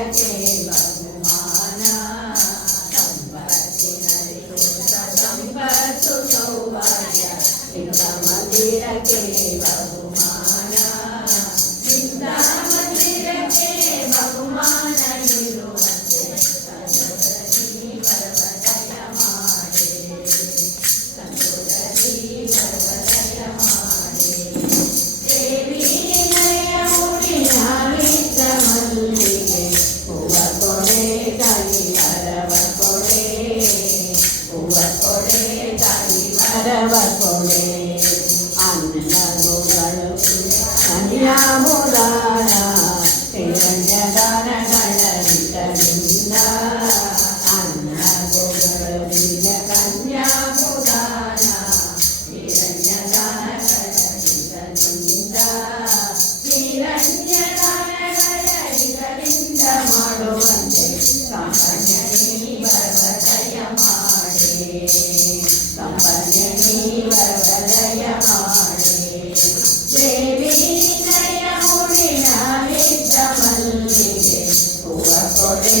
ಮಂದಿರಕ್ಕೆ ಬಹುಮಾನ ಸಂಪತ್ತಿನಲ್ಲಿ ಸಂಪತ್ತು ಸೌಭಾಗ್ಯ ಇಂಥ ಮಂದಿರಕ್ಕೆ ಬಹುಮಾನ ಇಂಥ ಮಂದಿರಕ್ಕೆ ಬಹುಮಾನ ನೀಡುವಂತೆ ಸಂತೋಷದಲ್ಲಿ ಬರವದಯ ಮಾಡಿ ಸಂತೋಷದಲ್ಲಿ ಬರವದಯ ಮಾಡಿ ದೇವಿ ನಿಲಯ ಊರಿನ ನಿತ್ಯ ಮಲ್ಲಿಗೆ ಹೂವ ಕೊಡೆ ತಾಯಿ ವರವ ಕೊಡೆ ಹೂವ ಕೊಡೆ ತಾಯಿ ವರವ ಕೊಡೆ ಅನ್ನಗಳು ಕನ್ಯಾಮುದಾನ ಹಿರಣ್ಯದಾನಗಳ ಹಿತದಿಂದ ಅನ್ನಗಳು ಬೀಜ ಕನ್ಯಾಮುದಾನ ಹಿರಣ್ಯದಾನಗಳ ಹಿತದಿಂದ ಹಿರಣ್ಯದಾನಗಳ ಹಿತದಿಂದ ಮಾಡುವಂತೆ ಸಂಪನ್ನ ನೀ ವರವದಯ ಮಾಡಿ ಸಂಪನ್ನ ನೀ ವರವದಯ ಮಾಡಿ ದೇವಿ ನಿಲಯ ಊರಿನ ನಿತ್ಯ ಮಲ್ಲಿಗೆ ಹೂವ ಕೊಡೆ